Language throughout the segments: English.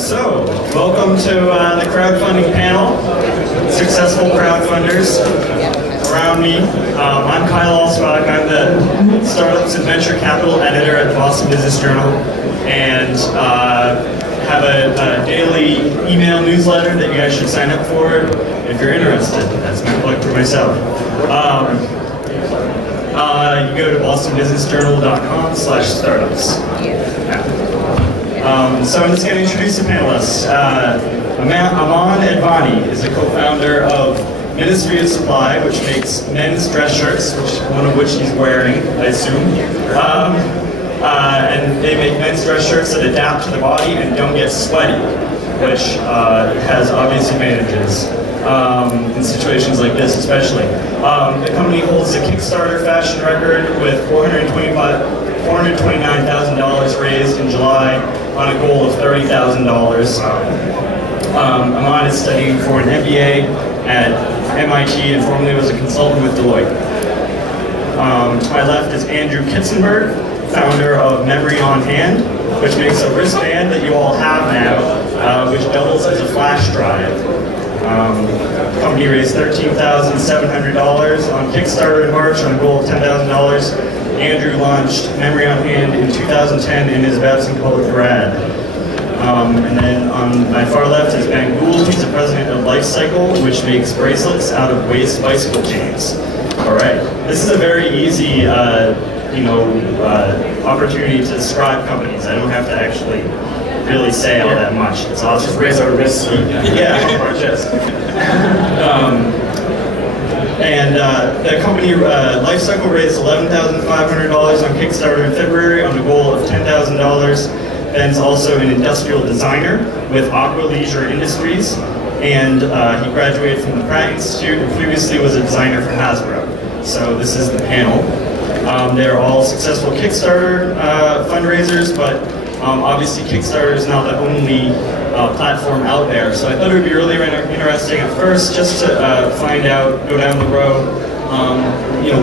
So, welcome to the crowdfunding panel, successful crowdfunders. Around me, I'm Kyle Alsbach. I'm the Startups and Venture Capital Editor at the Boston Business Journal, and have a daily email newsletter that you guys should sign up for if you're interested. That's my plug for myself. You go to bostonbusinessjournal.com/startups. So I'm just going to introduce the panelists. Aman Advani is a co-founder of Ministry of Supply, which makes men's dress shirts, one of which he's wearing, I assume. And they make men's dress shirts that adapt to the body and don't get sweaty, which has obvious advantages in situations like this especially. The company holds the Kickstarter fashion record with $429,000 raised in July on a goal of $30,000. Aman is studying for an MBA at MIT and formerly was a consultant with Deloitte. To my left is Andrew Kitzenberg, founder of Memory on Hand, which makes a wristband that you all have now, which doubles as a flash drive. The company raised $13,700 on Kickstarter in March on a goal of $10,000. Andrew launched Memory on Hand in 2010 and is about to call it grad. And then on my far left is Ben Gould. He's the president of Lifecycle, which makes bracelets out of waste bicycle chains. All right, this is a very easy, opportunity to describe companies. I don't have to actually really say all that much. It's awesome. Just raise our wrists. Yeah. Our chest. The company Lifecycle raised $11,500 on Kickstarter in February on a goal of $10,000. Ben's also an industrial designer with Aqua Leisure Industries, and he graduated from the Pratt Institute and previously was a designer for Hasbro. So this is the panel. They're all successful Kickstarter fundraisers, but obviously Kickstarter is not the only platform out there. So I thought it would be really interesting at first just to find out, go down the road,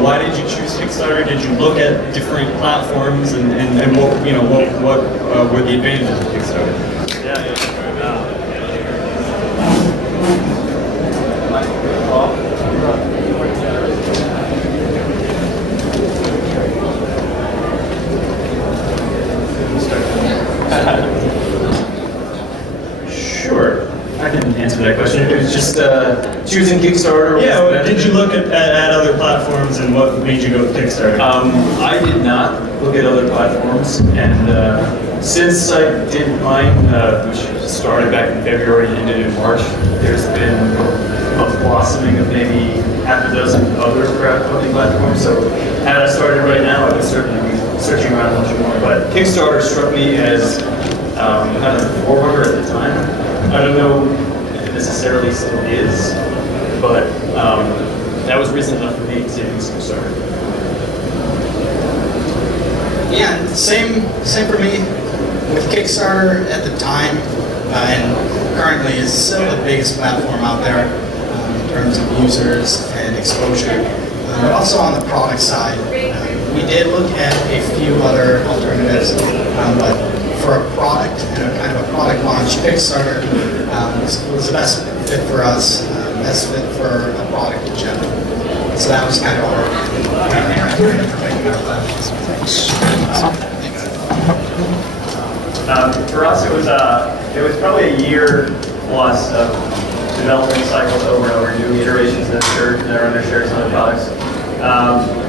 why did you choose Kickstarter? Did you look at different platforms and what were the advantages of Kickstarter? Sure, I can answer that question. It was just choosing Kickstarter. Yeah, did you look at other platforms and what made you go with Kickstarter? I did not look at other platforms, and since I did mine, which started back in February and ended in March, there's been a blossoming of maybe half a dozen other crowdfunding platforms. So had I started right now, I would certainly be searching around much more. But Kickstarter struck me as kind of the forerunner at the time. I don't know if it necessarily still is, but that was reason enough for me to use Kickstarter. Yeah, same for me with Kickstarter at the time, and currently is still the biggest platform out there in terms of users and exposure. But also on the product side, we did look at a few other alternatives, but for a product and a kind of a product launch, Kickstarter was the best fit for us, best fit for a product in general. So that was kind of our for us, it was probably a year plus of development cycles over and over, new iterations that are undershared some of the products.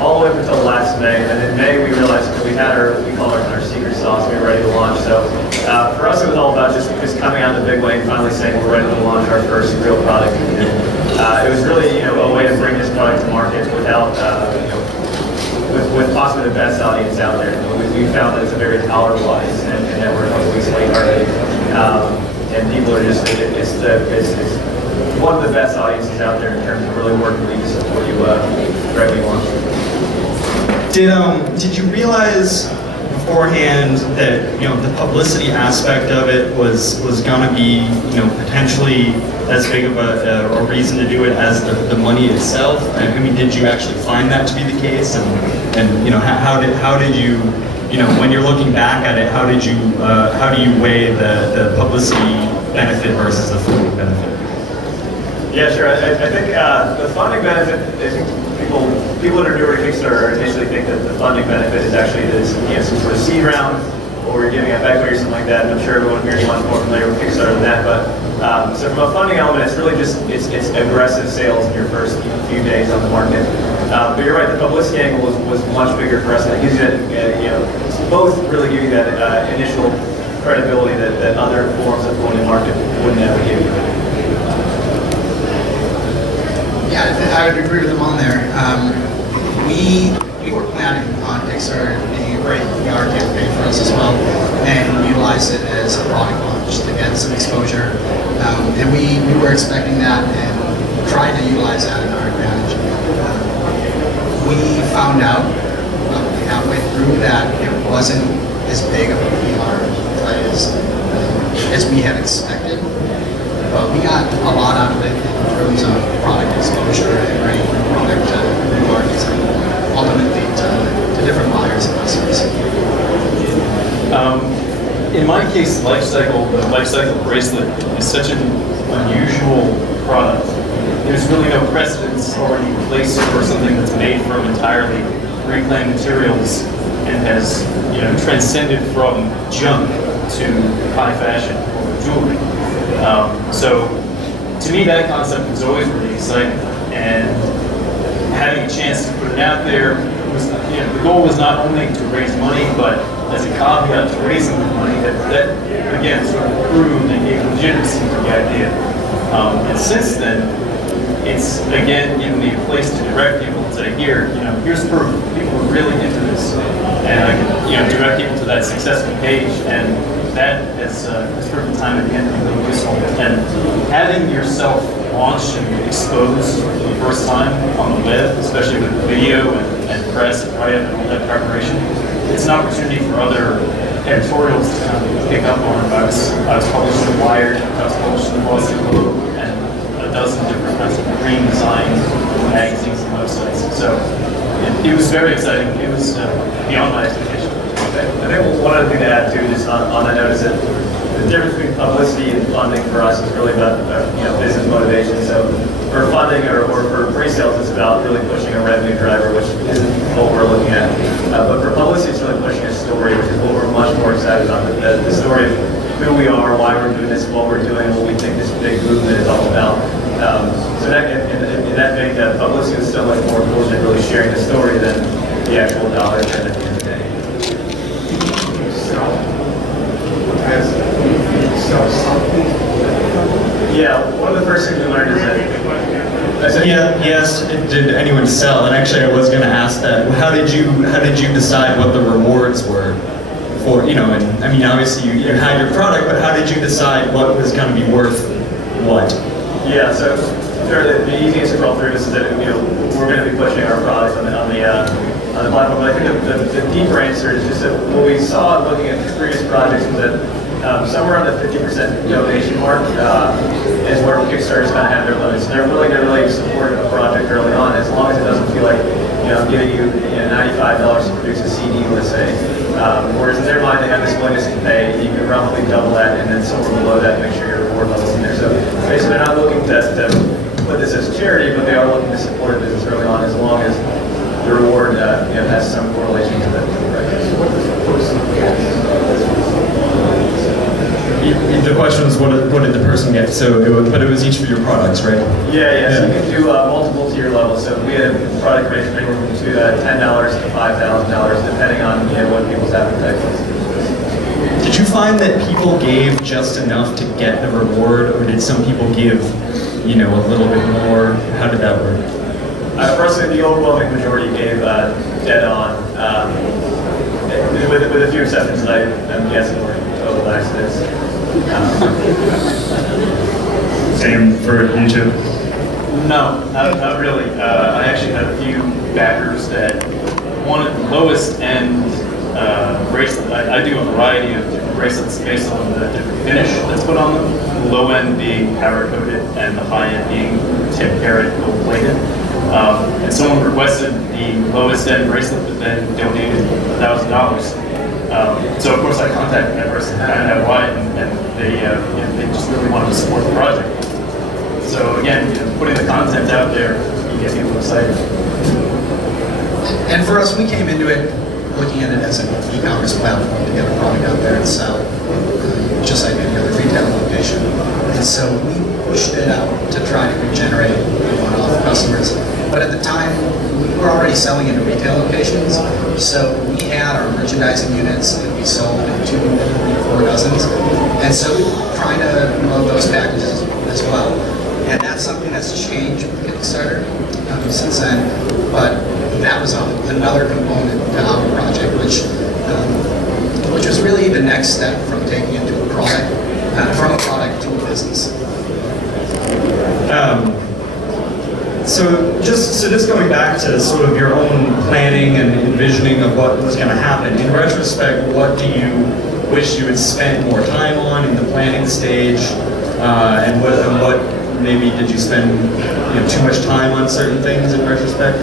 All the way up until last May, and in May we realized that we called our secret sauce, we were ready to launch. So for us it was all about just coming out in a big way and finally saying we're ready to launch our first real product. And, it was really a way to bring this product to market without with possibly the best audience out there. We found that it's a very tolerable audience and that we're totally targeted. And people are just it's one of the best audiences out there in terms of really working with you to support you directly launch. Did you realize beforehand that the publicity aspect of it was going to be potentially as big of a reason to do it as the money itself? I mean, did you actually find that to be the case? And how did you when you're looking back at it, how do you weigh the publicity benefit versus the funding benefit? Yeah, sure. I think the funding benefit, I think people that are newer to Kickstarter initially think that the funding benefit is actually this, some sort of seed round, or you're giving equity or something like that. And I'm sure everyone here is much more familiar with Kickstarter than that. But so from a funding element, it's really just it's aggressive sales in your first few days on the market. But you're right, the publicity angle was much bigger for us, and it gives you that, both really give you that initial credibility that other forms of going to market wouldn't ever give you. Yeah, I would agree with them on there. We were planning on Kickstarter being a great PR campaign for us as well, and utilize it as a product launch to get some exposure. And we were expecting that and tried to utilize that in our advantage. We found out halfway through that it wasn't as big of a PR play as we had expected, but we got a lot out of it in terms of product exposure and bringing the product to new markets and ultimately to different buyers and customers. In my case, the lifecycle bracelet is such an unusual product. There's really no precedence already in place for something that's made from entirely reclaimed materials and has transcended from junk to high fashion or jewelry. So to me, that concept was always really exciting, and having a chance to put it out there was, the goal was not only to raise money, but as a caveat to raising the money, that again sort of proved and gave legitimacy to the idea. And since then, it's again given me a place to direct people and say, here's proof. People are really into this, and I can direct people to that successful page, and that has proven time and again to be really useful. And having yourself launched and exposed for the first time on the web, especially with video and press and write-up and all that preparation, it's an opportunity for other editorials to kind of pick up on. I was published in Wired, I was published in the Boston Globe, and a dozen different kinds of green design magazines and websites. So it was very exciting. It was beyond my expectations. I think one other thing to add too, just on that note, is that the difference between publicity and funding for us is really about business motivation. So for funding or for pre-sales, it's about really pushing a revenue driver, which isn't what we're looking at. But for publicity, it's really pushing a story, which is what we're much more excited about. The story of who we are, why we're doing this, what we're doing, what we think this big movement is all about. So in that vein, publicity is so much more important than really sharing the story than the actual dollars at the end of the day. Yeah, one of the first things we learned is that yes, did anyone sell? And actually, I was going to ask that. How did you decide what the rewards were for? And I mean, obviously you had your product, but how did you decide what was going to be worth what? Yeah, so the easiest to crawl through this is that we're going to be pushing our products on the platform. But I think the deeper answer is just that what we saw looking at previous projects was that somewhere around the 50% donation mark is where Kickstarters kind of have their limits. And they're willing to really support a project early on, as long as it doesn't feel like I'm giving you $95 to produce a CD, let's say. Whereas in their mind, they have this willingness to pay. You can roughly double that, and then somewhere below that, make sure your reward level's in there. So basically, they're not looking to put this as charity, but they are looking to support a business early on, as long as the reward has some correlation to the price. What does the person get? The question was, what did the person get? So, but it was each of your products, right? Yeah. So you can do multiple tier levels. So we had a product range anywhere from $10 to $5,000, depending on what people's appetite was. Did you find that people gave just enough to get the reward, or did some people give, a little bit more? How did that work? Personally, the overwhelming majority gave dead on, with a few exceptions that I'm guessing were total accidents. Same for you too? No, not really. I actually had a few backers that wanted the lowest end bracelet. I do a variety of different bracelets based on the different finish that's put on them. The low end being powder coated and the high end being 10 karat gold plated. And someone requested the lowest end bracelet, but then donated $1,000. So of course I contacted that person and I know why, and they just really wanted to support the project. So again, putting the content out there, you get people excited. And for us, we came into it looking at it as an e-commerce platform to get a product out there and sell, just like any other retail location. And so we pushed it out to try to generate one-off customers. But at the time, we were already selling into retail locations, so we had our merchandising units that we sold in 2 or 4 dozens. And so we were trying to promote those packages as well. And that's something that's changed with Kickstarter since then. But that was another component to our project, which was really the next step from taking it to a product, from a product to a business. So just going back to sort of your own planning and envisioning of what was going to happen, in retrospect, what do you wish you had spent more time on in the planning stage, and what maybe did you spend too much time on certain things in retrospect?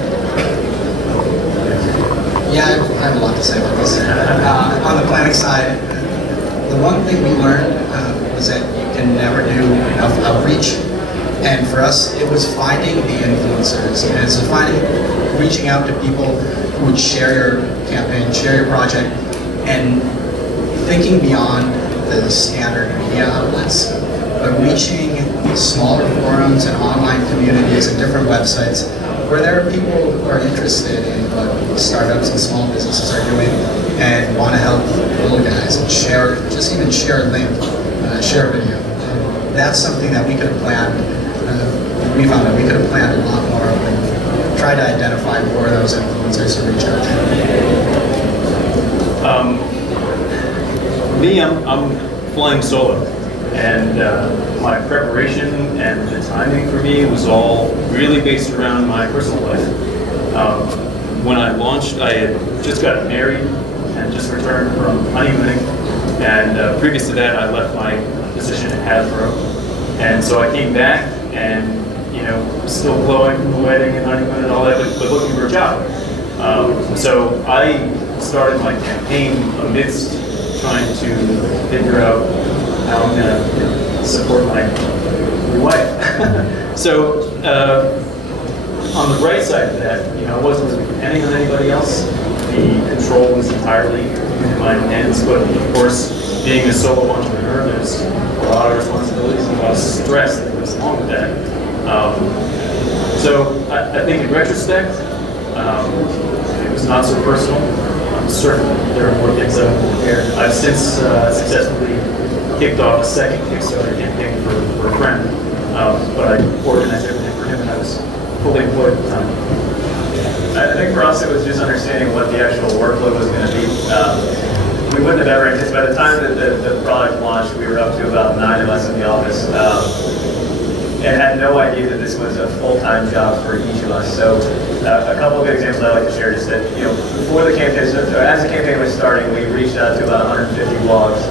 Yeah, I have a lot to say about this. On the planning side, the one thing we learned was that you can never do enough outreach. And for us, it was finding the influencers. And so reaching out to people who would share your campaign, share your project, and thinking beyond the standard media outlets, but reaching smaller forums and online communities and different websites where there are people who are interested in what startups and small businesses are doing and want to help little guys and just even share a link, share a video. That's something that we could have planned. We found that we could have planned a lot more of and tried to identify more of those influencers to reach out to. Me, I'm flying solo. And my preparation and the timing for me was all really based around my personal life. When I launched, I had just gotten married and just returned from honeymooning. And previous to that, I left my position at Hasbro. And so I came back and, still glowing from the wedding and honeymoon and all that, but looking for a job. So I started my campaign amidst trying to figure out how I'm going to support my wife. So on the bright side of that, I wasn't depending on anybody else. The control was entirely in my hands, but of course, being a solo entrepreneur, there's a lot of responsibilities and a lot of stress that goes along with that. So I think in retrospect, it was not so personal. I'm certain there are more things I will prepare. I've since successfully kicked off a second Kickstarter campaign for a friend, but I organized everything for him and I was fully employed at the time. I think for us it was just understanding what the actual workload was going to be. We wouldn't have ever anticipated, by the time that the product launched, we were up to about 9 of us in the office, and had no idea that this was a full-time job for each of us. So a couple of good examples I'd like to share is that, before the campaign, as the campaign was starting, we reached out to about 150 blogs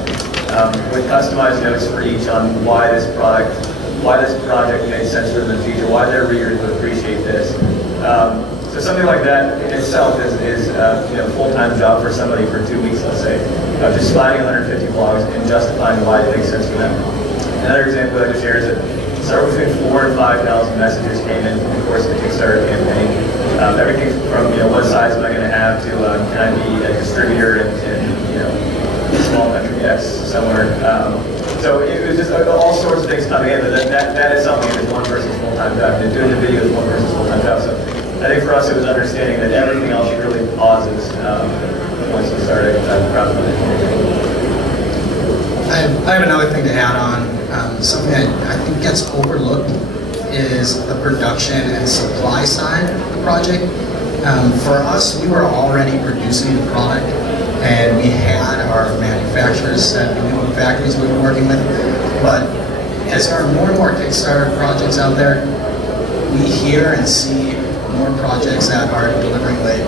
with customized notes for each on why this project made sense for them in the future, why their readers would appreciate this. So something like that in itself is a full-time job for somebody for 2 weeks, let's say. Just finding 150 blogs and justifying why it makes sense for them. Another example I'd like to share is that somewhere between 4,000 and 5,000 messages came in the course of the Kickstarter campaign. Everything from what size am I going to have to can I be a distributor in small country X somewhere. So it was just all sorts of things coming in. But that is something that is one person's full-time job. And doing the video is one person's full-time job. So I think for us it was understanding that everything else really pauses once you start crowdfunding. I have another thing to add on. Something that I think gets overlooked is the production and supply side of the project. For us, we were already producing the product, and we had our manufacturers that we knew what factories we were working with. But as there are more and more Kickstarter projects out there, we hear and see more projects that are delivering late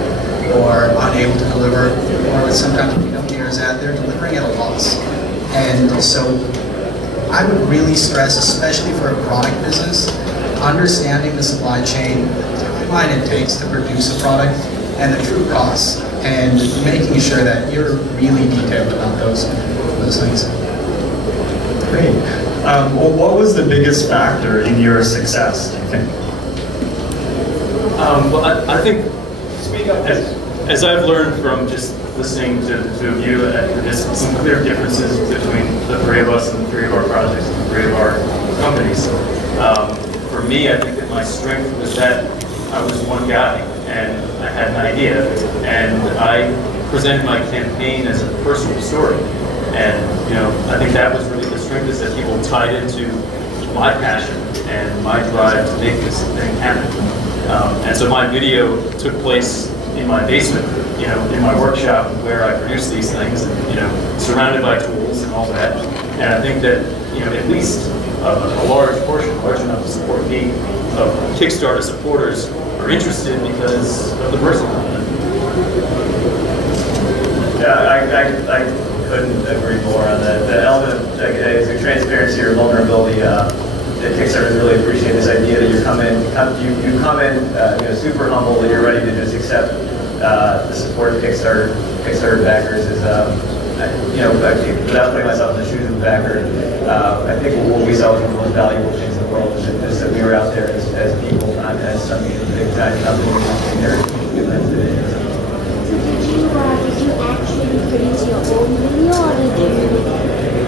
or unable to deliver, or what sometimes we don't hear is that they're delivering at a loss. And so I would really stress, especially for a product business, understanding the supply chain, the timeline it takes to produce a product, and the true costs. and making sure that you're really detailed about those things. Great. Well, what was the biggest factor in your success, do you think? Well, I think, as I've learned from just listening to you, there's some clear differences between the three of us and the three of our projects and the three of our companies. For me, I think that my strength was that I was one guy and I had an idea, and I presented my campaign as a personal story. And I think that was really the strength, is that people tied into my passion and my drive to make this thing happen. And so my video took place in my basement, in my workshop where I produce these things, and, surrounded by tools and all that. And I think that, at least a large portion, large enough to support me, of Kickstarter supporters are interested because of the personal element. Yeah, I couldn't agree more on that. The element of transparency or vulnerability, that Kickstarter really appreciate this idea that you come in super humble, that you're ready to just accept the support of Kickstarter backers is, without putting myself in the shoes of the backer, I think what we saw was one of the most valuable things in the world, is that we were out there as people, not as some big time company launching their videos. Did you actually produce your own video, or did you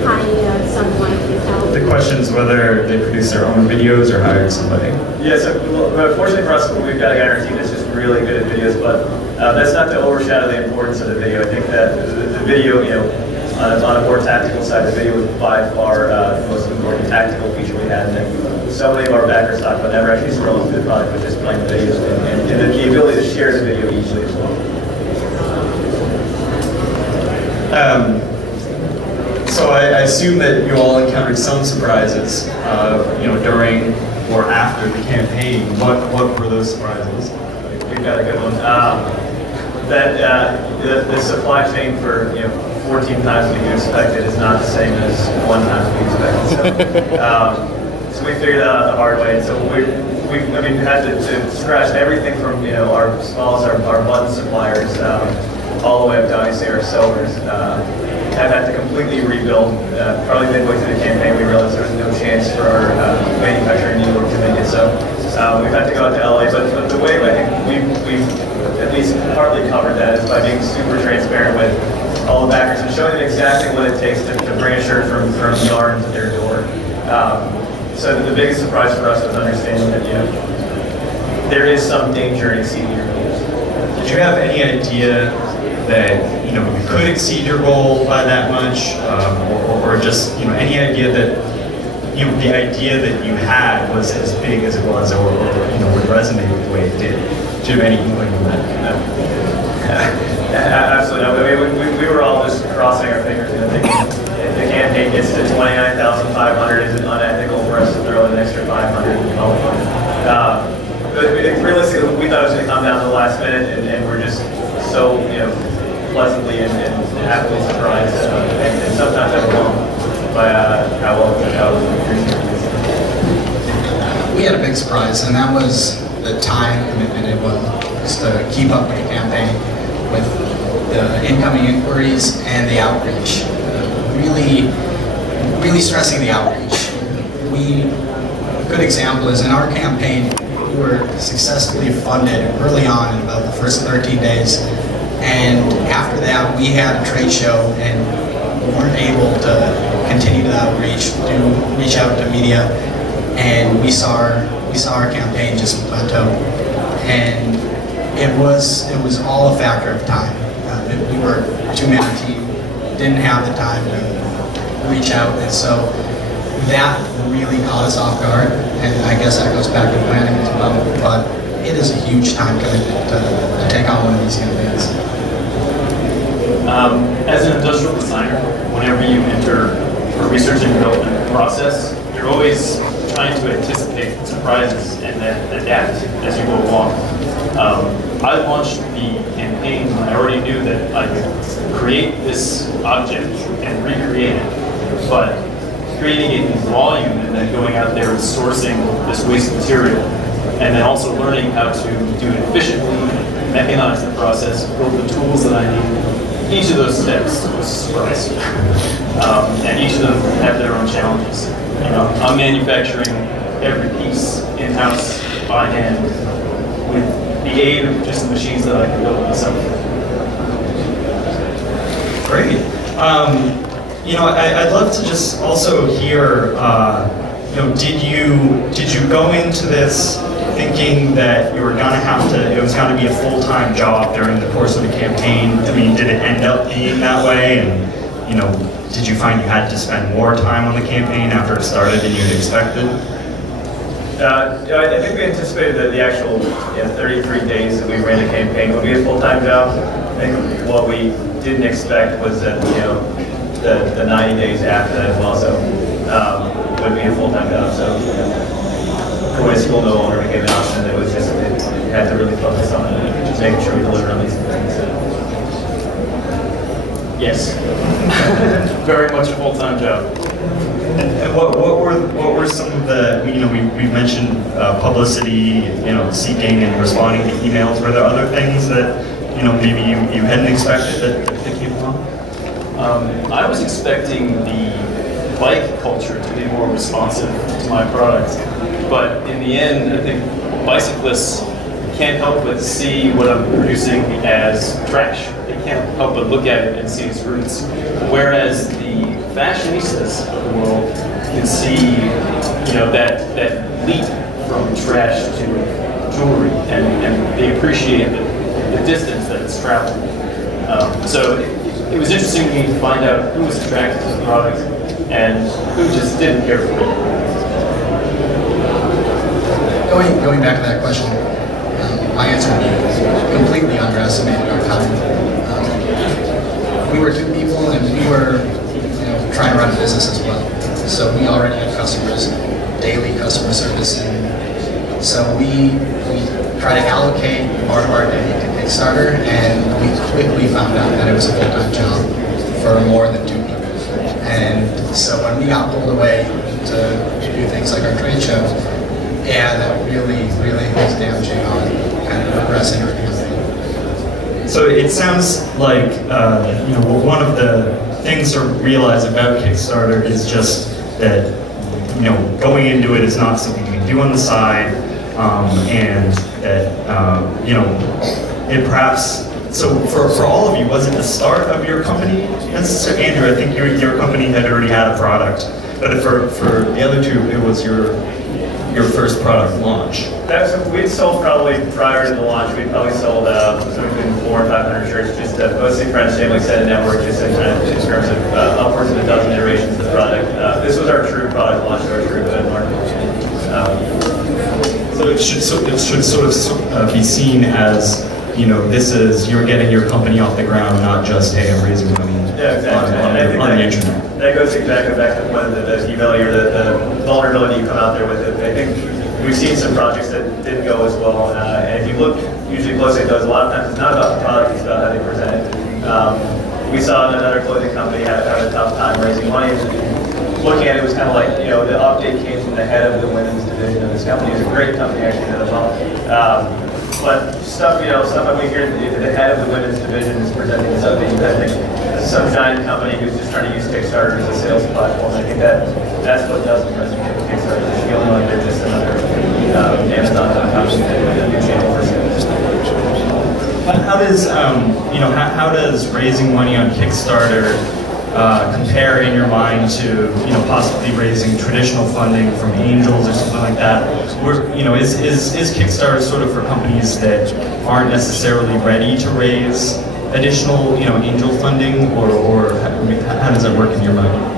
hire someone to help? The question is whether they produce their own videos or hired somebody. Yeah, so fortunately for us, we've got a guy on our team that's just really good at videos, but that's not to overshadow the importance of the video. I think that the video, on a more tactical side, the video was by far the most important tactical feature we had. And so many of our backers talk about never actually scrolling through the product, but just playing the videos, and the ability to share the video easily as well. So I assume that you all encountered some surprises, during or after the campaign. What were those surprises? We've got a good one. The supply chain for 14 times what you expected is not the same as 1 time what you expected. So we figured that out the hard way. So we had to scratch everything from our smallest, our button suppliers, all the way up to obviously our sellers. Have had to completely rebuild. Probably midway through the campaign, we realized there was no chance for our manufacturing in New York to make it. So we've had to go out to LA. But the way I think we've at least partly covered that is by being super transparent with all the backers and showing them exactly what it takes to bring a shirt from yarn to their door. So the biggest surprise for us was understanding that there is some danger in exceeding your goals. Did you have any idea that you could exceed your goal by that much, or just any idea that the idea that you had was as big as it was, or would resonate with the way it did? Do you have any inkling on that? No. Absolutely no. I mean, we were all just crossing our fingers and thinking if the campaign gets to 29,500, is it unethical for us to throw an extra 500 in the But realistically, we thought it was going to come down to the last minute, and we're just so pleasantly and happily surprised, and sometimes overwhelmed by how well it appreciated. We had a big surprise, and that was the time commitment it was to keep up with the campaign, with the incoming inquiries and the outreach. Really stressing the outreach. A good example is in our campaign, we were successfully funded early on in about the first 13 days. And after that, we had a trade show and we weren't able to continue the outreach, reach out to media, and we saw our campaign just plateau. And it was all a factor of time. We were a two-man team, didn't have the time to reach out, and so that really caught us off guard. And I guess that goes back to planning as well. But it is a huge time commitment to take on one of these campaigns. As an industrial designer, whenever you enter a research and development process, you're always trying to anticipate surprises and then adapt as you go along. I launched the campaign when I already knew that I could create this object and recreate it, but creating it in volume and then going out there and sourcing this waste material, and then also learning how to do it efficiently mechanize the process, build the tools that I need. Each of those steps was a surprise. And each of them have their own challenges. You know, I'm manufacturing every piece in-house by hand with the aid of just the machines that I can build myself. Great. You know, I'd love to just also hear, you know, did you go into this thinking that you were gonna have to, it was gonna be a full-time job during the course of the campaign? I mean, did it end up being that way? And, you know, did you find you had to spend more time on the campaign after it started than you'd expected? I think we anticipated that the actual 33 days that we ran the campaign would be a full-time job. I think what we didn't expect was that, you know, the 90 days after that as well, so would be a full-time job. So when school no longer became an option, it was just, it had to really focus on just making sure we deliver on these things. Yes. Very much a full-time job. And what were some of the, you know, we mentioned publicity, you know, seeking and responding to emails. Were there other things that, you know, maybe you hadn't expected that came along? I was expecting the bike culture to be more responsive to my product, but in the end, I think bicyclists can't help but see what I'm producing as trash. They can't help but look at it and see its roots. Whereas the fashionistas of the world can see, you know, that leap from trash to jewelry, and they appreciate the distance that it's traveled. So it was interesting to me to find out who was attracted to the product and who just didn't care for it. Going back to that question, my answer would be completely underestimated our time. We were two people, and we were, you know, trying to run a business as well. So we already had customers, daily customer service, and so we try to allocate part of our day to Kickstarter, and we quickly found out that it was a full-time job for more than two people. And so when we got pulled away to do things like our trade show, yeah, that really was damaging on kind of progressing our campaign. So it sounds like, you know, one of the things to realize about Kickstarter is just that, you know, going into it is not something you can do on the side, and that, you know, it perhaps, so for all of you, was it the start of your company? Andrew, I think your company had already had a product, but for the other two, it was your first product launch. We'd sold probably prior to the launch, we'd probably sold somewhere between 400 and 500 shirts, just mostly friends, family, extended network, just in terms of upwards of a dozen iterations of the product. This was our true product launch, our true market. So it should sort of be seen as, you know, this is, you're getting your company off the ground, not just, hey, I'm raising money on the internet. That goes exactly back to the humility or the vulnerability you come out there with it. I think we've seen some projects that didn't go as well, and if you look usually closely at those, a lot of times it's not about the product, it's about how they present it. We saw another clothing company have a tough time raising money. Looking at it, was kind of like, you know, the update came from the head of the women's division of this company. It's a great company, actually, as well. But stuff, you know, stuff like we hear the head of the women's division is presenting something, I think some giant company who's just trying to use Kickstarter as a sales platform. I think that's what doesn't resonate with Kickstarter. They feel like they're just another Amazon.com new channel for sales. How does, you know, how does raising money on Kickstarter compare in your mind to, you know, possibly raising traditional funding from angels or something like that? You know, is Kickstarter sort of for companies that aren't necessarily ready to raise additional, you know, angel funding, or how does that work in your mind?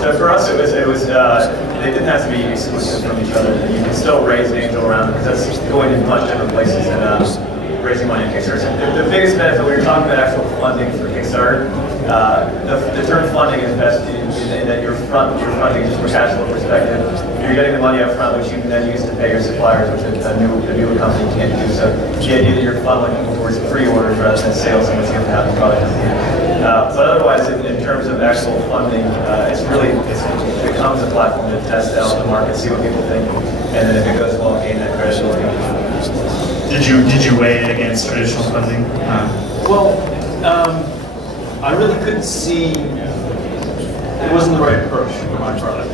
So for us, it was they didn't have to be exclusive from each other. You can still raise an angel around, because that's going in much different places than raising money on Kickstarter. So the biggest benefit, when you're talking about actual funding for Kickstarter, the term funding is best in that you're funding just from a cash flow perspective. You're getting the money up front, which you can then use to pay your suppliers, which a newer company can't do. So the idea that you're funneling people towards pre-orders rather than sales, and what's going to happen product. But otherwise, in terms of actual funding, it becomes a platform to test out the market, see what people think, and then if it goes well, gain that credibility. Did you weigh it against traditional funding? Well, I really couldn't see, it wasn't the right approach for my product.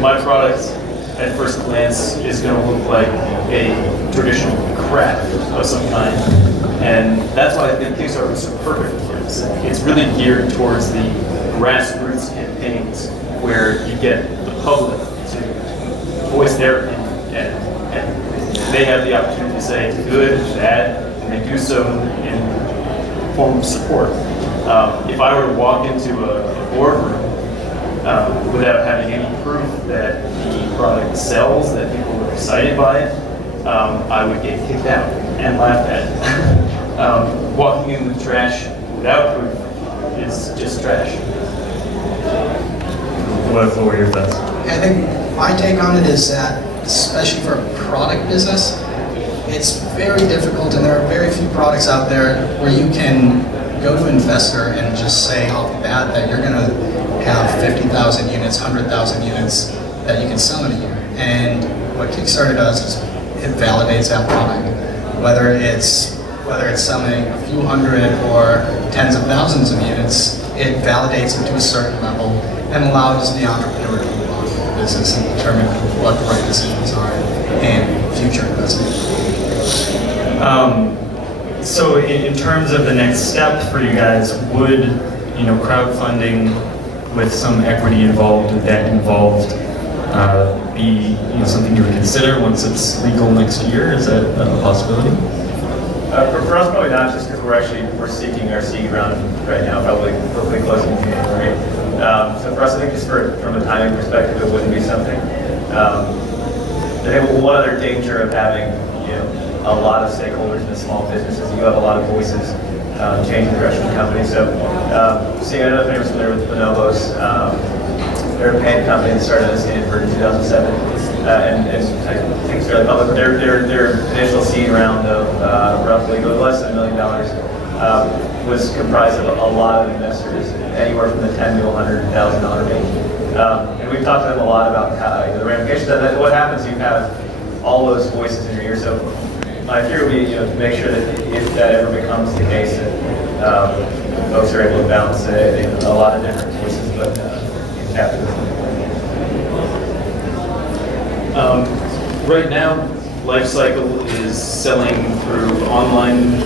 My product, at first glance, is going to look like a traditional craft of some kind. And that's why I think Kickstarter is so perfect for this. It's really geared towards the grassroots campaigns where you get the public to voice their opinion, and they have the opportunity to say good, bad, and they do so in form of support. If I were to walk into a boardroom without having any proof that the product sells, that people are excited by it, I would get kicked out and laughed at. Walking in the trash without proof is just trash. What were your thoughts? I think my take on it is that, especially for a product business, it's very difficult, and there are very few products out there where you can go to an investor and just say off the bat that you're going to have 50,000 units, 100,000 units that you can sell in a year. And what Kickstarter does is it validates that product, whether it's selling a few hundred or tens of thousands of units. It validates it to a certain level and allows the entrepreneur to move on with the business and determine what the right decisions are in future investment. So in terms of the next step for you guys, would crowdfunding with some equity involved, with debt involved, be something you would consider once it's legal next year? Is that a possibility? For us, probably not, just because we're seeking our seed round right now, probably hopefully closing in January. So for us, I think just from a timing perspective, it wouldn't be something. I think one other danger of having a lot of stakeholders in a small business is you have a lot of voices changing the direction of the company. So I don't know if anyone's familiar with Bonobos. They're a paint company that started in Stanford in 2007. And I think it's fairly public. Their initial seed round of roughly less than $1 million was comprised of a lot of investors, anywhere from the $10,000 to $100,000 range. And we've talked to them a lot about how, the ramifications of that. What happens if you have all those voices in your ear? So my fear would be to make sure that if that ever becomes the case, that folks are able to balance a lot of different voices, but capitalism. Right now, Lifecycle is selling through online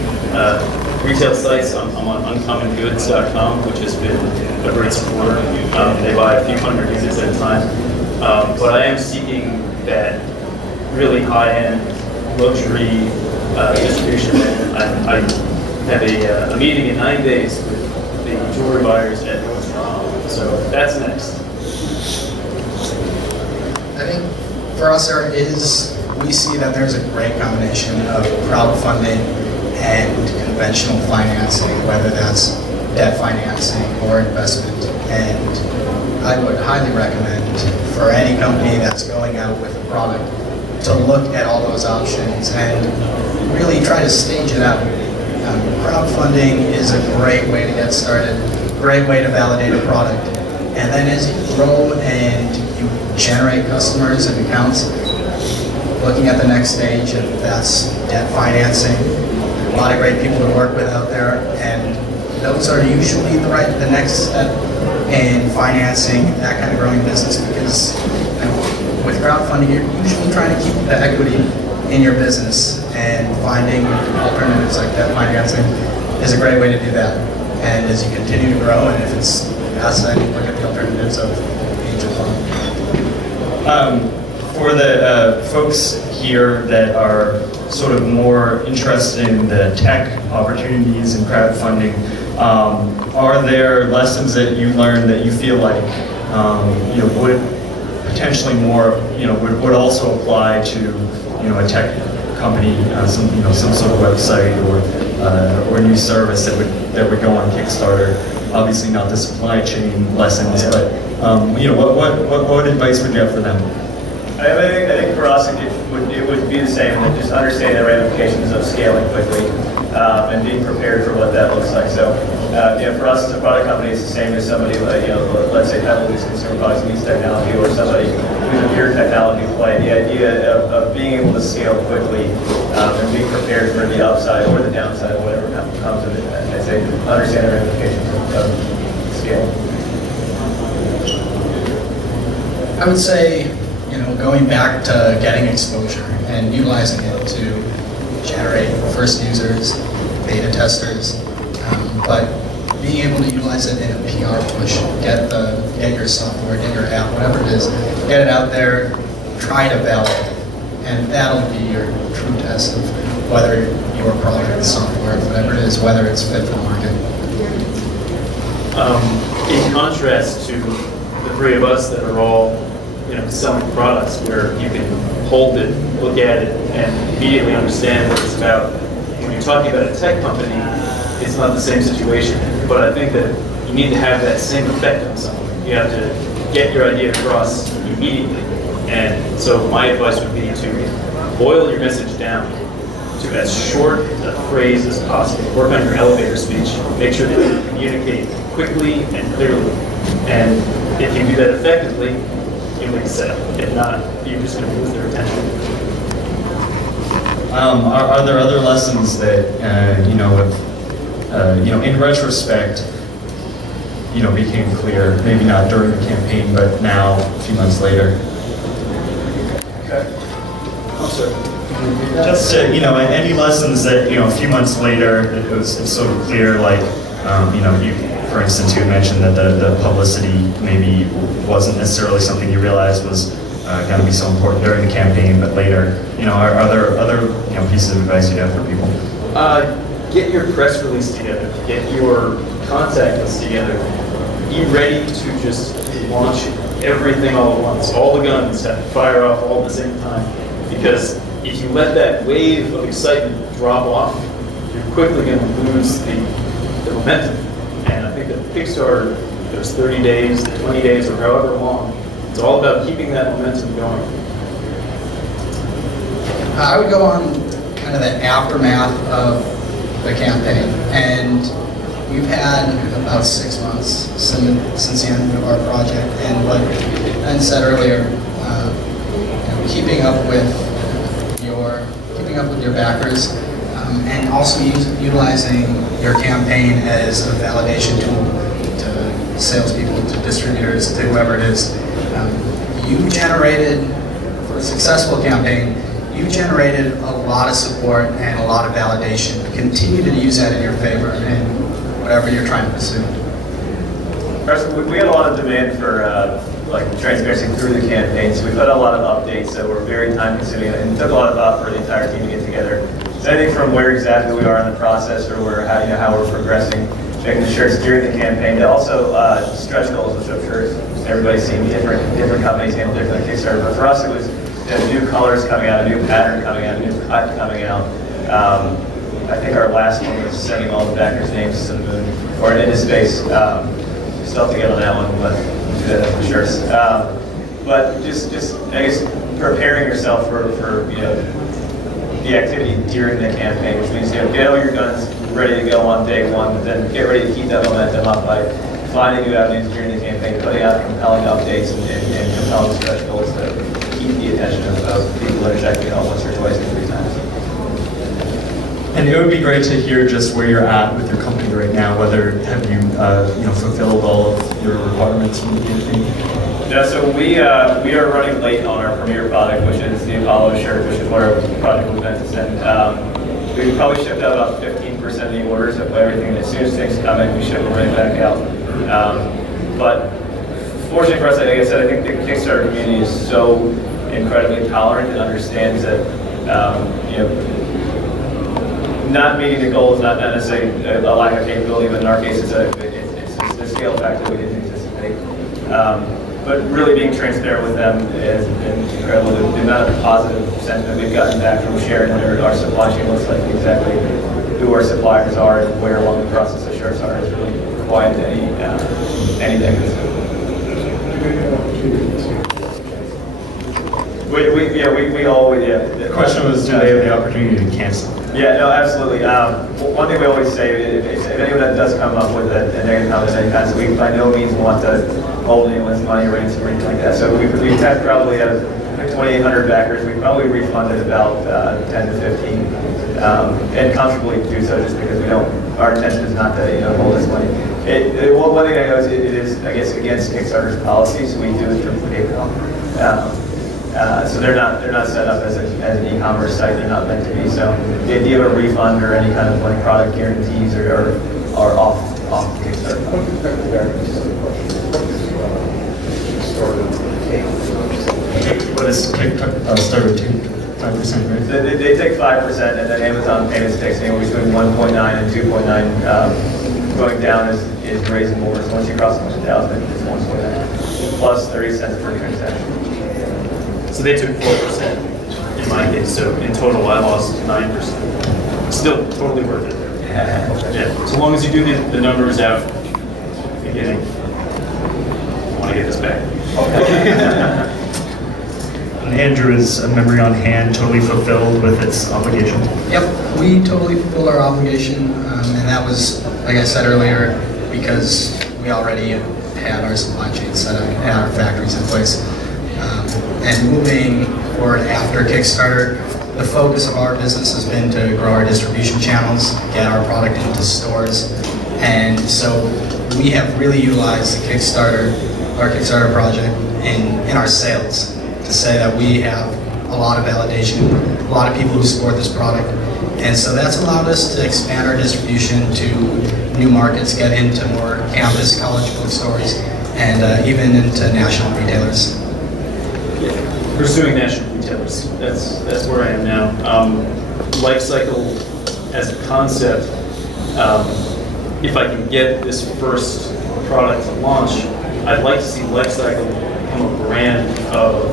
retail sites. I'm on uncommongoods.com, which has been a great supporter. They buy a few hundred units at a time. But I am seeking that really high-end luxury distribution. I have a meeting in 9 days with the jewelry buyers at Nordstrom. So that's next. I think for us, we see that there's a great combination of crowdfunding and conventional financing, whether that's debt financing or investment. And I would highly recommend for any company that's going out with a product to look at all those options and really try to stage it out. Crowdfunding is a great way to get started, great way to validate a product. And then as you grow and you generate customers and accounts, looking at the next stage, if that's debt financing, a lot of great people to work with out there, and those are usually the next step in financing that kind of growing business, because with crowdfunding, you're usually trying to keep the equity in your business, and finding alternatives like debt financing is a great way to do that. And as you continue to grow, and if it's asset, look at the alternatives of angel fund. For the folks here that are sort of more interested in the tech opportunities and crowdfunding, are there lessons that you learned that you feel like would potentially would also apply to a tech company, some sort of website or new service that would go on Kickstarter? Obviously not the supply chain lessons, but what advice would you have for them? I think for us it would be the same. Just understanding the ramifications of scaling quickly and being prepared for what that looks like. So For us as a product company, it's the same as somebody like, let's say Pebble who's consumer products needs technology, or somebody who's a pure technology play. The idea of being able to scale quickly and be prepared for the upside or the downside, whatever comes with it. I'd say understand the ramifications of scale. I would say, going back to getting exposure and utilizing it to generate first users, beta testers, but being able to utilize it in a PR push, get your software, get your app, whatever it is, get it out there, try to validate it, and that'll be your true test of whether your product, software, whatever it is, whether it's fit for market. In contrast to the three of us that are all selling products, where you can hold it, look at it, and immediately understand what it's about. When you're talking about a tech company, it's not the same situation. But I think that you need to have that same effect on someone. You have to get your idea across immediately. And so my advice would be to boil your message down to as short a phrase as possible. Work on your elevator speech. Make sure that you communicate quickly and clearly. And if you do that effectively, you make a sale. If not, you're just going to lose their attention. Are there other lessons that in retrospect, became clear? Maybe not during the campaign, but now a few months later. Okay. I'm sorry. Just any lessons that a few months later it's sort of clear, like for instance, you had mentioned that the publicity maybe wasn't necessarily something you realized was going to be so important during the campaign, but later, are there other pieces of advice you'd have for people? Get your press release together. Get your contact list together. Be ready to just launch everything all at once. All the guns have to fire off all at the same time. Because if you let that wave of excitement drop off, you're quickly going to lose the momentum. And I think that Kickstarter, those 30 days, 20 days, or however long, it's all about keeping that momentum going. I would go on kind of the aftermath of the campaign, and we've had about 6 months since the end of our project, and what Ben said earlier, keeping up with your backers, and also utilizing your campaign as a validation tool to salespeople, to distributors, to whoever it is. You generated, for a successful campaign, you generated a lot of support and a lot of validation. Continue to use that in your favor in whatever you're trying to pursue. We had a lot of demand for transparency through the campaign, so we put out a lot of updates that were very time consuming, and it took a lot of thought for the entire team to get together. So anything from where exactly we are in the process, or how we're progressing, making the shirts during the campaign, to also stretch goals, which I'm sure everybody's seen different companies handle different Kickstarter. But for us, it was new colors coming out, a new pattern coming out, a new cut coming out. I think our last one was sending all the backers' names to the moon, or into space. Still have to get on that one, but we'll do that for sure. But just I guess preparing yourself for the activity during the campaign, which means get all your guns ready to go on day one, but then get ready to keep that momentum up by finding new avenues during the campaign, putting out compelling updates and compelling stretch goals to keep the attention of people that are checking it out once or twice or 3 times. And it would be great to hear just where you're at with your company right now. Whether have you fulfilled all of your requirements from the campaign? Yeah, so we are running late on our premier product, which is the Apollo shirt, which is what our project was meant to send. We probably shipped out about 15% of the orders of everything, and as soon as things come in, we ship them right back out. But fortunately for us, like I said, I think the Kickstarter community is so incredibly tolerant and understands that not meeting the goal is not necessarily a lack of capability, but in our case, it's a scale factor we didn't anticipate. But really being transparent with them has been incredible. The amount of positive sentiment we've gotten back from sharing our supply chain looks like, exactly who our suppliers are and where along the process the shirts are, has really quieted any negatives. We always, The question was, do they have the opportunity to cancel? Yeah, no, absolutely. one thing we always say is if anyone that does come up with a negative comment any time, so we by no means want to hold anyone's money or anything like that. So we've had probably 2,800 backers. We probably refunded about 10 to 15, and comfortably do so just because we don't. Our intention is not to hold this money. One thing I know is it is, I guess, against Kickstarter's policies. We do it through PayPal. So they're not set up as an e-commerce site. They're not meant to be. So the idea of a refund or any kind of like product guarantees are off Kickstarter. What is Kickstarter to? 5%, right? They take 5%, and then Amazon payments takes anywhere between 1.9 and 2.9. Going down is raising more. So once you cross 100,000, it's 1.9 plus 30 cents per transaction. So they took 4% in my case. So in total, I lost 9%. Still totally worth it. Yeah. So long as you do the numbers out at the beginning, I want to get this back. And Andrew, is a memory on hand totally fulfilled with its obligation? Yep, we totally fulfilled our obligation, and that was, like I said earlier, because we already had our supply chain set up, had our factories in place. And moving forward after Kickstarter, the focus of our business has been to grow our distribution channels, get our product into stores, and so we have really utilized the our Kickstarter project in our sales to say that we have a lot of validation, a lot of people who support this product, and so that's allowed us to expand our distribution to new markets, get into more campus college bookstores, and even into national retailers. Pursuing national retailers. That's where I am now. Life cycle as a concept. If I can get this first product to launch, I'd like to see life cycle become a brand of a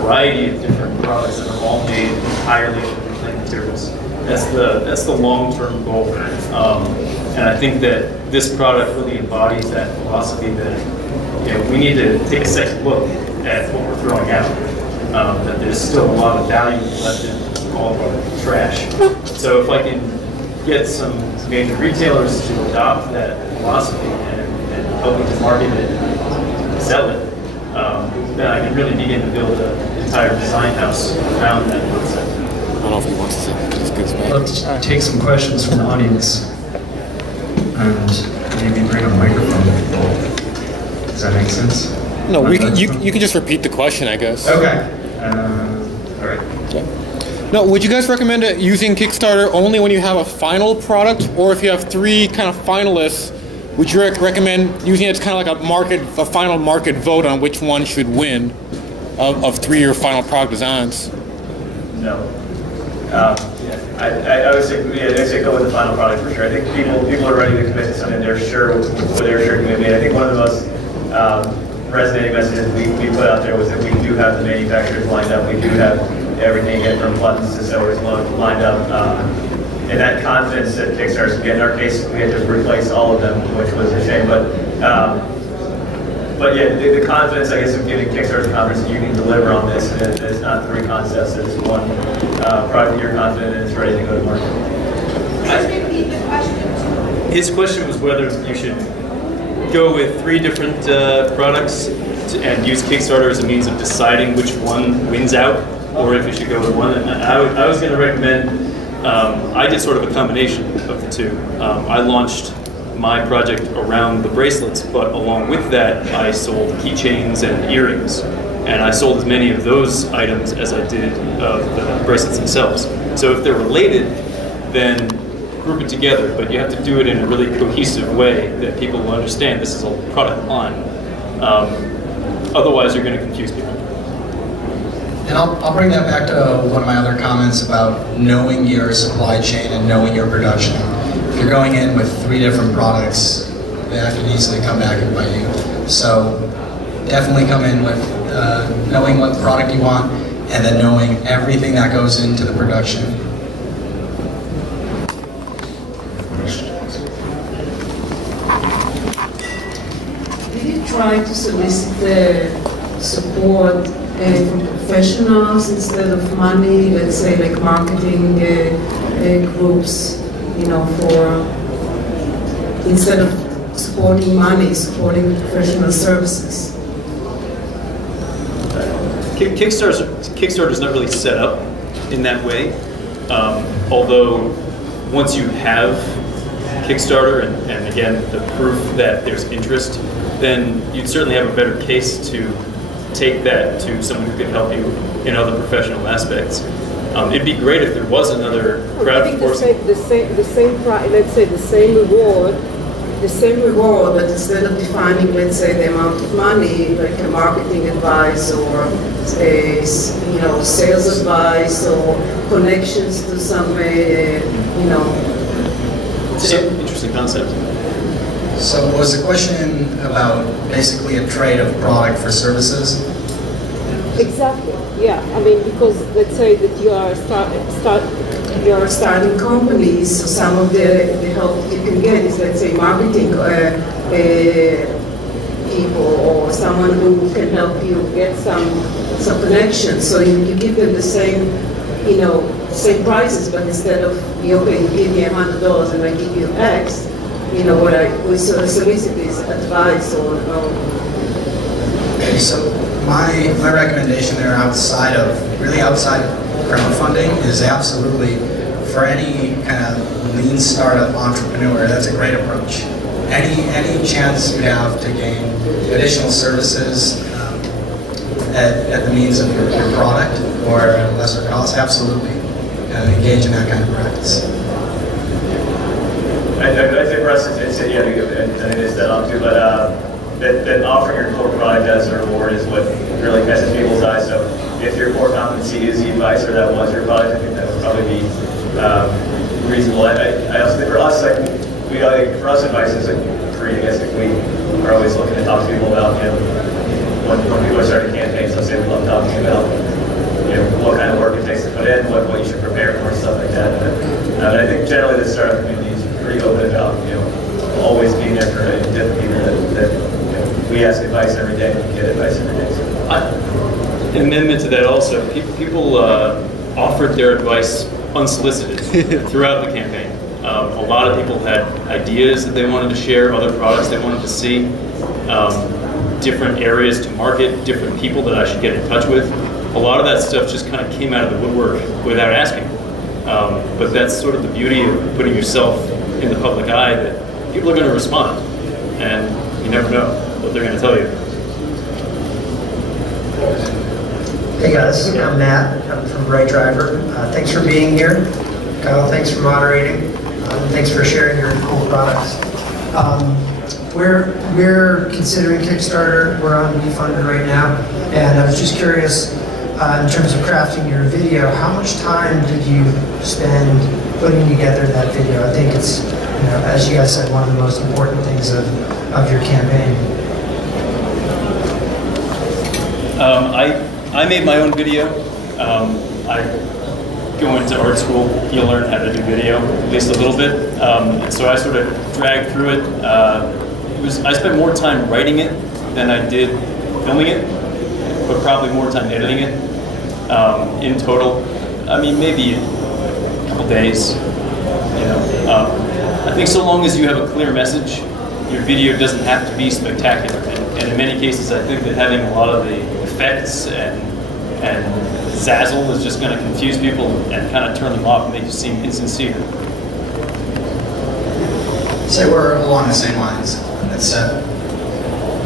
variety of different products that are all made entirely from plant materials. That's the long-term goal. And I think that this product really embodies that philosophy that we need to take a second look at what we're throwing out. That there's still a lot of value left in all of our trash. So if I can get some major retailers to adopt that philosophy and help me to market it and sell it, then I can really begin to build an entire design house around that concept. I don't know if he wants to say just good. Let's take some questions from the audience and maybe bring a microphone. Does that make sense? No, you can just repeat the question, I guess. Okay. All right. Yeah. Now, would you guys recommend using Kickstarter only when you have a final product, or if you have 3 kind of finalists, would you recommend using it as kind of like a final market vote on which one should win of 3 of your final product designs? No. I would say go with the final product for sure. I think people are ready to commit to something they're sure can be made. I think one of the most resonating messages we put out there was that we do have the manufacturers lined up. We do have everything from buttons to sewers lined up. And that confidence that Kickstarter, in our case, we had to replace all of them, which was a shame. But yeah, the confidence, I guess, of giving Kickstarter the confidence that you can deliver on this. And it's not 3 concepts. It's one product that you're confident and it's ready to go to market. Just repeat the question. His question was whether you should go with 3 different products and use Kickstarter as a means of deciding which one wins out, or if you should go with one. And I was going to recommend, I did sort of a combination of the 2. I launched my project around the bracelets, but along with that, I sold keychains and earrings. And I sold as many of those items as I did of the bracelets themselves. So if they're related, then group it together, but you have to do it in a really cohesive way that people will understand this is a product line. Otherwise, you're going to confuse people. And I'll bring that back to one of my other comments about knowing your supply chain and knowing your production. If you're going in with 3 different products, that can easily come back and bite you. So definitely come in with knowing what product you want and then knowing everything that goes into the production. Did you try to solicit the support from professionals instead of money, let's say like marketing groups? you know, for instead of supporting money, supporting professional services. Kickstarter's not really set up in that way. Although once you have Kickstarter and again the proof that there's interest, then you'd certainly have a better case to take that to someone who could help you in other professional aspects. It'd be great if there was another crowdsourcing. The same price, let's say the same reward, but instead of defining, let's say, the amount of money, like a marketing advice or a, you know, sales advice or connections to some, you know. Interesting concept. So was the question about basically a trade of product for services? Exactly. Yeah. I mean, because let's say that you are starting companies, so some of the help you can get is, let's say, marketing people or someone who can help you get some connections. So you give them the same, you know, same prices, but instead of you give me $100 and I give you X, you know, what we sort of solicit is advice or. Okay, so my recommendation there outside of crowdfunding is absolutely for any kind of lean startup entrepreneur, that's a great approach. Any chance you have to gain additional services at the means of your product or at a lesser cost, absolutely engage in that kind of practice. I think for us, it's yeah, and it is that on too, but that offering your core product as a reward is what really catches people's eyes. So if your core competency is the advice or that was your product, I think that would probably be reasonable. I also think for us, for us, advice is free. I guess we are always looking to talk to people about, you know, when people are starting campaigns, let's say we love talking about, you know, what kind of work it takes to put in, what you should prepare for, stuff like that. But I think generally the startup community is pretty open about, you know, always being there for different people that you know, we ask advice every day and we get advice every day. So. An amendment to that also, people offered their advice unsolicited throughout the campaign. A lot of people had ideas that they wanted to share, other products they wanted to see, different areas to market, different people that I should get in touch with. A lot of that stuff just kind of came out of the woodwork without asking. But that's sort of the beauty of putting yourself in the public eye, that people are going to respond, and you never know what they're going to tell you. Hey guys, I'm Matt. I'm from Bright Driver. Thanks for being here. Kyle, thanks for moderating. Thanks for sharing your cool products. We're considering Kickstarter. We're on WeFunded right now, and I was just curious, in terms of crafting your video, how much time did you spend putting together that video? I think it's, you know, as you guys said, one of the most important things of your campaign. I made my own video. I go into art school, you learn how to do video, at least a little bit. And so I sort of dragged through it. I spent more time writing it than I did filming it, but probably more time editing it in total. I mean, maybe a couple days, you know. I think so long as you have a clear message, your video doesn't have to be spectacular. And in many cases, I think that having a lot of the effects and zazzle is just going to confuse people and kind of turn them off and make you seem insincere. So we're along the same lines. It's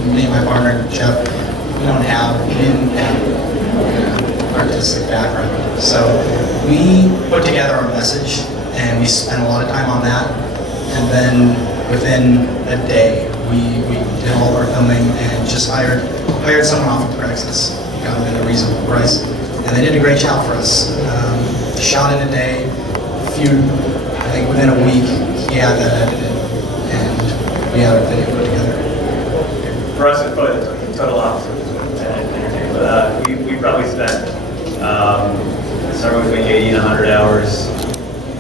me and my partner Jeff. We didn't have artistic background, so we put together our message and we spent a lot of time on that. And then within a day, we did all of our filming and just hired someone off of Craigslist. Got them at a reasonable price, and they did a great job for us. Shot in a day, I think within a week, he had that edited, and we had our video put together. For us, it's probably the total opposite. But we probably spent somewhere between 80 and 100 hours.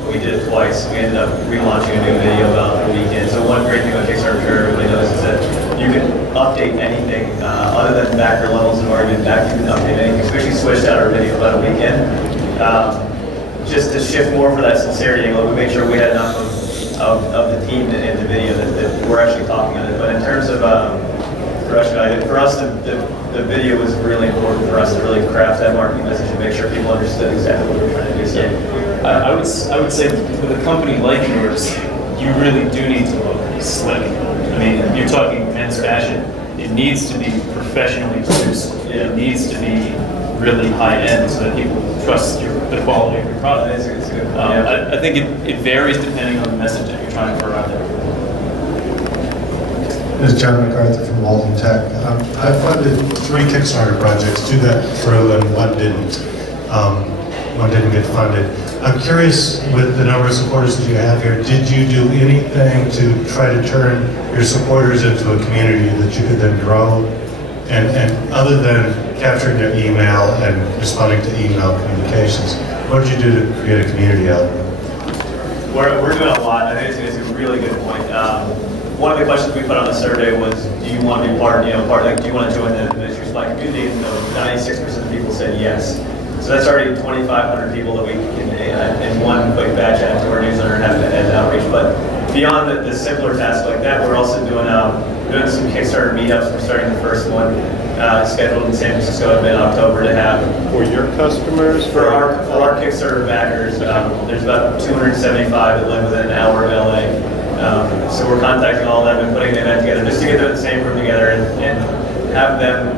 We did it twice. We ended up relaunching a new video about the weekend. So one great thing about Kickstarter, I'm sure everybody knows, is that you can update anything other than backer levels have already been back. You can update anything. We actually switched out our video about a weekend just to shift more for that sincerity angle. We made sure we had enough of of the team in the video that we're actually talking on it. But in terms of production value, for us, the video was really important for us to really craft that marketing message and make sure people understood exactly what we're trying to do. So, I would say with a company like yours, you really do need to look slick. I mean, you're talking men's fashion. It needs to be professionally produced. It needs to be really high end so that people trust the quality of your product. It's good. I think it varies depending on the message that you're trying to put out there. This is John MacArthur from Walden Tech. I funded 3 Kickstarter projects, 2 got through and 1 didn't. One didn't get funded. I'm curious, with the number of supporters that you have here, did you do anything to try to turn your supporters into a community that you could then grow? And other than capturing their email and responding to email communications, what did you do to create a community out of it? We're doing a lot. I think it's a really good point. One of the questions we put on the survey was, do you want to be part, like, do you want to join the Ministry Supply community? And 96% of people said yes. So that's already 2,500 people that we can, in one quick batch, add to our newsletter and have as outreach. But beyond the simpler tasks like that, we're also doing some Kickstarter meetups. We're starting the first one scheduled in San Francisco in mid-October to have. For your customers? For our Kickstarter backers, there's about 275 that live within an hour of LA. So we're contacting all of them and putting an event together just to get them in the same room together and have them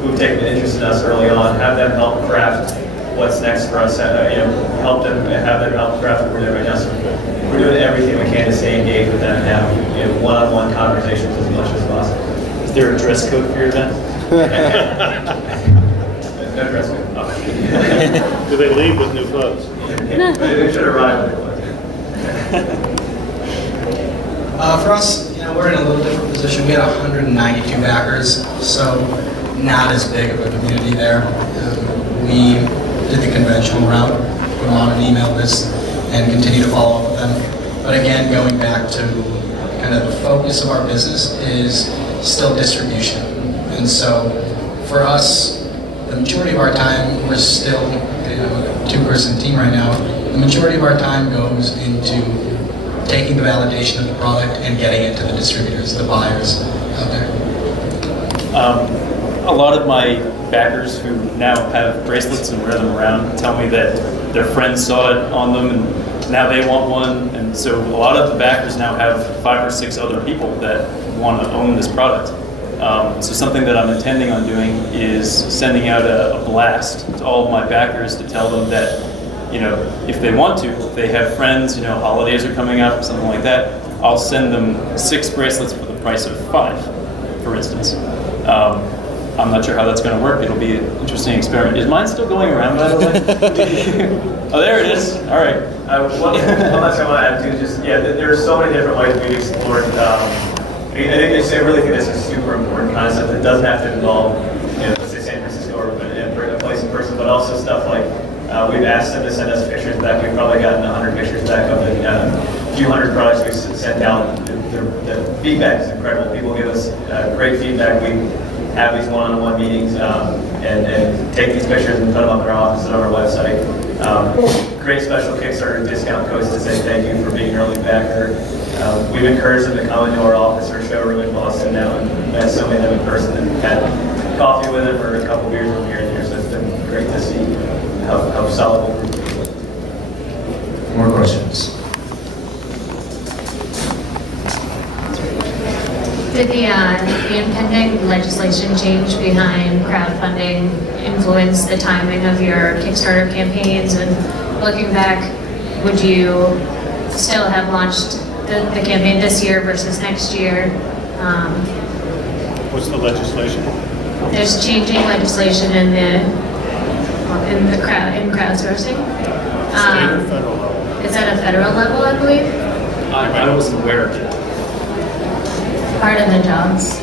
who've taken an interest in us early on, have them help craft what's next for us, help them help craft what we're doing right now. So we're doing everything we can to stay engaged with them and have one-on-one conversations as much as possible. Is there a dress code for your event? No dress code. Okay. Do they leave with new clothes? They should arrive with new clothes. For us, we're in a little different position. We had 192 backers, so not as big of a community there. We did the conventional route, put them on an email list, and continue to follow up with them. But again, going back to kind of the focus of our business is still distribution. And so for us, the majority of our time, we're still a 2-person team right now. The majority of our time goes into taking the validation of the product and getting it to the distributors, the buyers out there. A lot of my backers who now have bracelets and wear them around tell me that their friends saw it on them and now they want one. And so a lot of the backers now have 5 or 6 other people that want to own this product. So something that I'm intending on doing is sending out a blast to all of my backers to tell them that, if they want to, if they have friends, holidays are coming up, something like that, I'll send them 6 bracelets for the price of 5, for instance. I'm not sure how that's going to work. It'll be an interesting experiment. Is mine still going around, by the way? Oh, there it is. All right. One last thing I want to add too is just, there are so many different ways we've explored. I really think this is a super important concept. It doesn't have to involve, let's say San Francisco or a place in person, but also stuff like we've asked them to send us pictures back. We've probably gotten 100 pictures back of the few hundred products we've sent out. The feedback is incredible. People give us great feedback. We have these one-on-one meetings and take these pictures and put them up in our office and on our website. Great special Kickstarter discount codes to say thank you for being an early backer. We've encouraged them to come into our office or showroom in Boston now and met so many of them in person and had coffee with them or a couple beers with them here and there. So it's been great to see how solid the group is. More questions? Did the impending legislation change behind crowdfunding influence the timing of your Kickstarter campaigns? And looking back, would you still have launched the campaign this year versus next year? What's the legislation? There's changing legislation in crowdsourcing. State or federal level? Is that a federal level, I believe? I wasn't aware of it. Part of the jobs.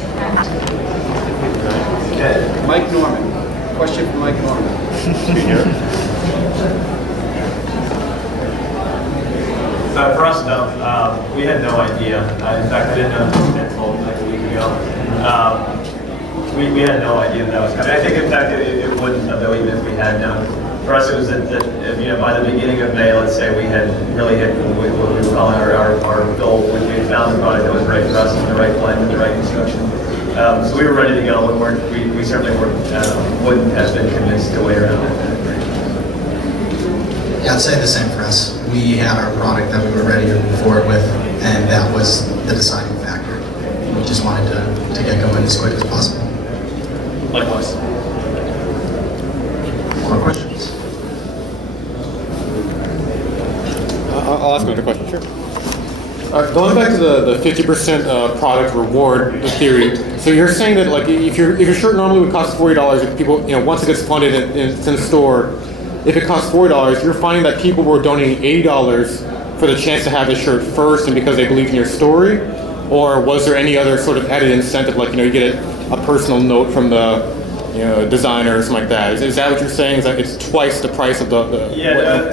Okay. Mike Norman. Question for Mike Norman. For us, no. We had no idea. In fact, I didn't know this was been told like a week ago. We had no idea that was coming. I think, in fact, it wouldn't have, though, even if we had known. For us, it was that by the beginning of May, let's say, we had really hit what we were calling our goal. We had found the product that was right for us, and the right blend, and the right construction. So we were ready to go, and we certainly wouldn't have been convinced to wait around that. Yeah, I'd say the same for us. We had our product that we were ready to move forward with, and that was the deciding factor. We just wanted to get going as quick as possible. Likewise. More questions? I'll ask another question, sure. Going back to the 50% product reward theory, so you're saying that like if your shirt normally would cost $40, if people once it gets funded and it's in the store, if it costs $40, you're finding that people were donating $80 for the chance to have the shirt first and because they believe in your story, or was there any other sort of added incentive, like you get a personal note from the designer or something like that? Is that what you're saying? Is that it's twice the price of the yeah?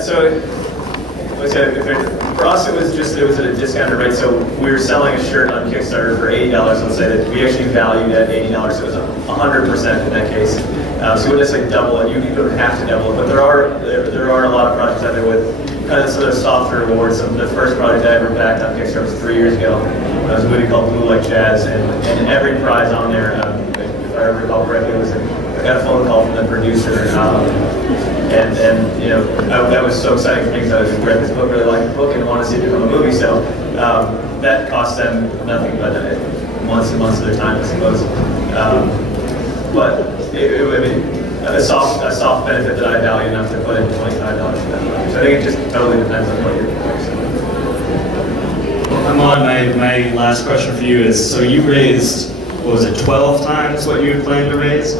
For us, it was at a discounted rate. So we were selling a shirt on Kickstarter for $80. Let's say that we actually valued at $80. So it was 100% in that case. So you wouldn't necessarily double it. You don't have to double it, but there are a lot of projects out there with kind of sort of softer rewards. So the first project I ever backed on Kickstarter was 3 years ago. It was a movie called Blue Like Jazz, and every prize on there, if I recall correctly, I got a phone call from the producer. That was so exciting for me because I was read this book, really liked the book, and wanted to see it become a movie. So that cost them nothing but months and months of their time, I suppose. But a soft benefit that I value enough to put in $25 for that project. So I think it just totally depends on what you're doing. Ahmad, my last question for you is: so you raised, what was it, 12 times what you had planned to raise?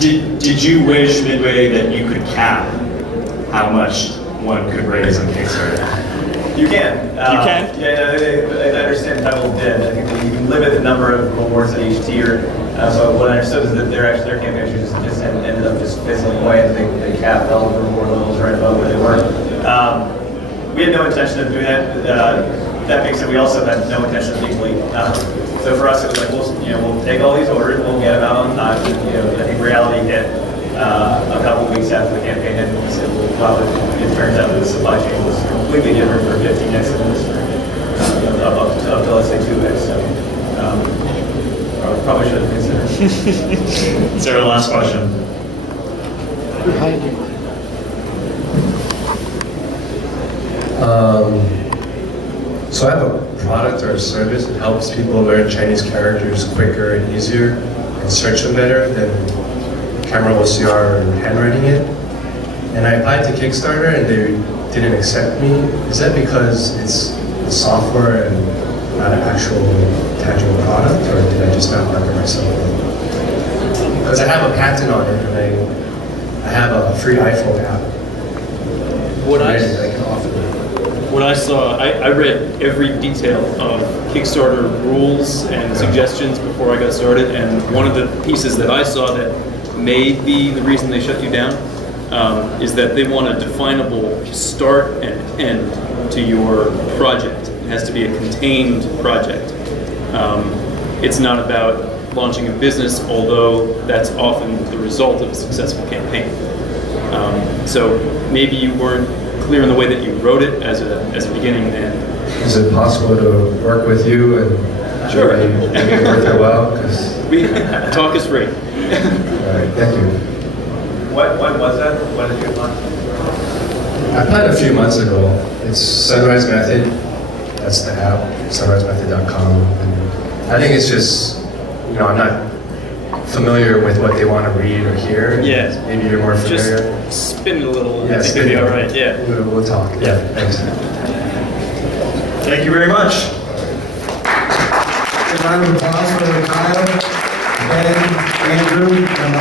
Did you wish midway that you could cap how much one could raise on Kickstarter? You can. You can? Yeah, I understand Pebble did. I think that you can limit the number of rewards at each tier. So what I understood is that their campaign actually just ended up just fizzling away, and they capped all the reward levels right above where they were. We had no intention of doing that. That being said, we also had no intention of being late. So for us, it was like, we'll take all these orders, we'll get them out on time. I think reality hit a couple weeks after the campaign ended. We said, well, it turns out that the supply chain was completely different for 15x than it was for up to let's say 2x. So probably should have considered. Sarah, last question. So I have a product or a service that helps people learn Chinese characters quicker and easier and search them better than camera OCR and handwriting it. And I applied to Kickstarter and they didn't accept me. Is that because it's the software and not an actual tangible product, or did I just not market myself? Because I have a patent on it and I have a free iPhone app. What I saw, I read every detail of Kickstarter rules and suggestions before I got started, and one of the pieces that I saw that may be the reason they shut you down is that they want a definable start and end to your project. It has to be a contained project. It's not about launching a business, although that's often the result of a successful campaign. So maybe you weren't clear in the way that you wrote it as a beginning and end. Is it possible to work with you and sure maybe work it well? Talk is free. All right, thank you. What was that? When did you apply? I applied a few months ago. It's Sunrise Method. That's the app, sunrisemethod.com. And I think it's just, I'm not familiar with what they want to read or hear. Yeah. Maybe you're more familiar. Just spin it a little. Yeah, spin it. All right. Yeah. We'll talk. Yeah. Thanks. Thank you very much. A round of applause for Kyle, Ben, Andrew, and